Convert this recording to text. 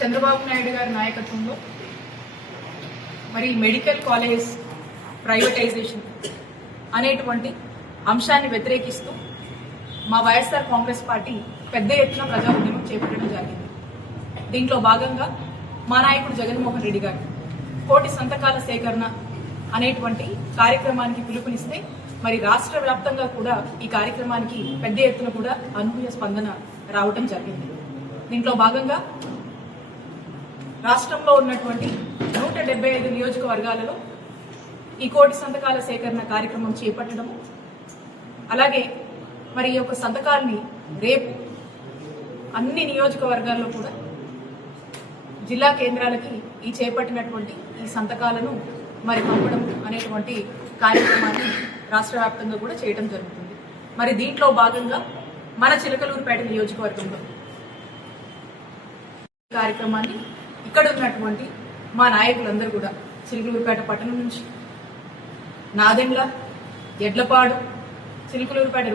చంద్రబాబు నాయుడు గారి నాయకత్వంలో మరి మెడికల్ కాలేజ్ ప్రైవేటైజేషన్ అనేటువంటి అంశాన్ని వ్యతిరేకిస్తూ మా వైఎస్ఆర్ కాంగ్రెస్ పార్టీ పెద్ద ఎత్తున ప్రజా ఉద్యమం చేపట్టడం జరిగింది. దీంట్లో భాగంగా మా నాయకుడు జగన్మోహన్ రెడ్డి గారు కోటి సంతకాల సేకరణ అనేటువంటి కార్యక్రమానికి పిలుపునిస్తే మరి రాష్ట్ర వ్యాప్తంగా కూడా ఈ కార్యక్రమానికి పెద్ద ఎత్తున కూడా అనూహ్య స్పందన రావటం జరిగింది. దీంట్లో భాగంగా రాష్ట్రంలో ఉన్నటువంటి 175 నియోజకవర్గాలలో ఈ కోటి సంతకాల సేకరణ కార్యక్రమం చేపట్టడం, అలాగే మరి ఈ యొక్క సంతకాలని రేపు అన్ని నియోజకవర్గాల్లో కూడా జిల్లా కేంద్రాలకి ఈ చేపట్టినటువంటి ఈ సంతకాలను మరి పంపడం అనేటువంటి కార్యక్రమాన్ని రాష్ట్ర వ్యాప్తంగా కూడా చేయడం జరుగుతుంది. మరి దీంట్లో భాగంగా మన చిలకలూరుపేట నియోజకవర్గంలో కార్యక్రమాన్ని ఇక్కడ ఉన్నటువంటి మా నాయకులందరూ కూడా చిలకలూరుపేట పట్టణం నుంచి నాదెండ్ల, ఎడ్లపాడు, చిలకలూరుపేట